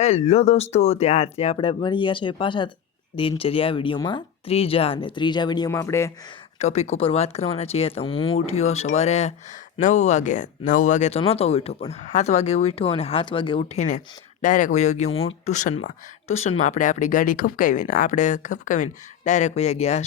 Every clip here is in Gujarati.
હેલો દોસ્તો, ત્યાં આપણે મળી ગયા છે પાછા દિનચર્યા વિડીયોમાં ત્રીજા વિડીયોમાં આપણે ટોપિક ઉપર વાત કરવાના છીએ. તો હું ઉઠ્યો સવારે 9 વાગે. 9 વાગે તો નહોતો ઉઠ્યો, પણ 7 વાગે ઉઠ્યો અને 7 વાગે ઉઠીને ડાયરેક્ટ વયો ગયો હું ટ્યુશનમાં આપણે આપણી ગાડી ખપકાવીને ડાયરેક્ટ વયા ગયા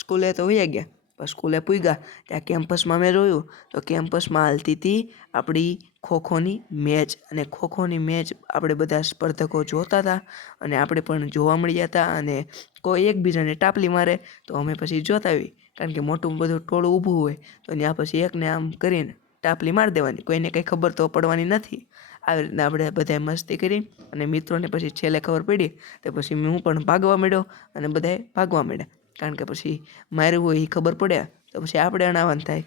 સ્કૂલે તો વયા ગયા. પણ સ્કૂલે પૂગ્યા ત્યાં કેમ્પસમાં મેં જોયું તો કેમ્પસમાં હાલતી હતી આપણી ખોખોની મેચ. અને ખોખોની મેચ આપણે બધા સ્પર્ધકો જોતા હતા અને આપણે પણ જોવા મળ્યા હતા. અને કોઈ એકબીજાને ટાપલી મારે તો અમે પછી જોતા આવી, કારણ કે મોટું બધું ટોળું ઊભું હોય તો ત્યાં પછી એકને આમ કરીને ટાપલી મારી દેવાની, કોઈને કંઈ ખબર તો પડવાની નથી. આવી રીતના આપણે બધાએ મસ્તી કરી અને મિત્રોને પછી છેલ્લે ખબર પડી તો પછી હું પણ ભાગવા માંડ્યો અને બધાએ ભાગવા માંડ્યા, કારણ કે પછી માર્યું હોય એ ખબર પડે તો પછી આપણે અણાવવાનું થાય.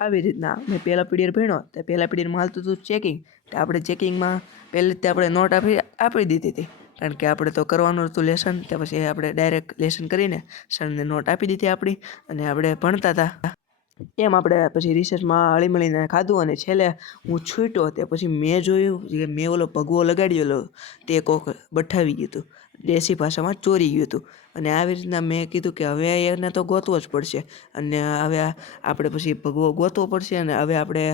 આવી રીતના મેં પહેલા પીરિયડ ભણ્યો તો પહેલા પીરિયડમાં હાલતું હતું ચેકિંગ. તો આપણે ચેકિંગમાં પહેલેથી આપણે નોટ આપી દીધી હતી, કારણ કે આપણે તો કરવાનું હતું લેસન. તો પછી આપણે ડાયરેક્ટ લેસન કરીને સરને નોટ આપી દીધી આપણી, અને આપણે ભણતા હતા. એમ આપણે પછી રિસર્ચમાં હળીમળીને ખાધું. અને છેલ્લે હું છૂટ્યો તે પછી મેં જોયું કે મેં ઓલો ભગવો લગાડ્યો તે કોક બઠાવી ગયું હતું, દેશી ભાષામાં ચોરી ગયું હતું. અને આવી રીતના મેં કીધું કે હવે એને તો ગોતવો જ પડશે, અને હવે આપણે પછી ભગવો ગોતવો પડશે. અને હવે આપણે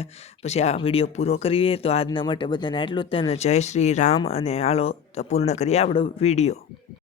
પછી આ વિડીયો પૂરો કરીએ. તો આજના માટે બધાને આટલું જ. તેને જય શ્રી રામ. અને હાલો તો પૂર્ણ કરીએ આપણો વિડીયો.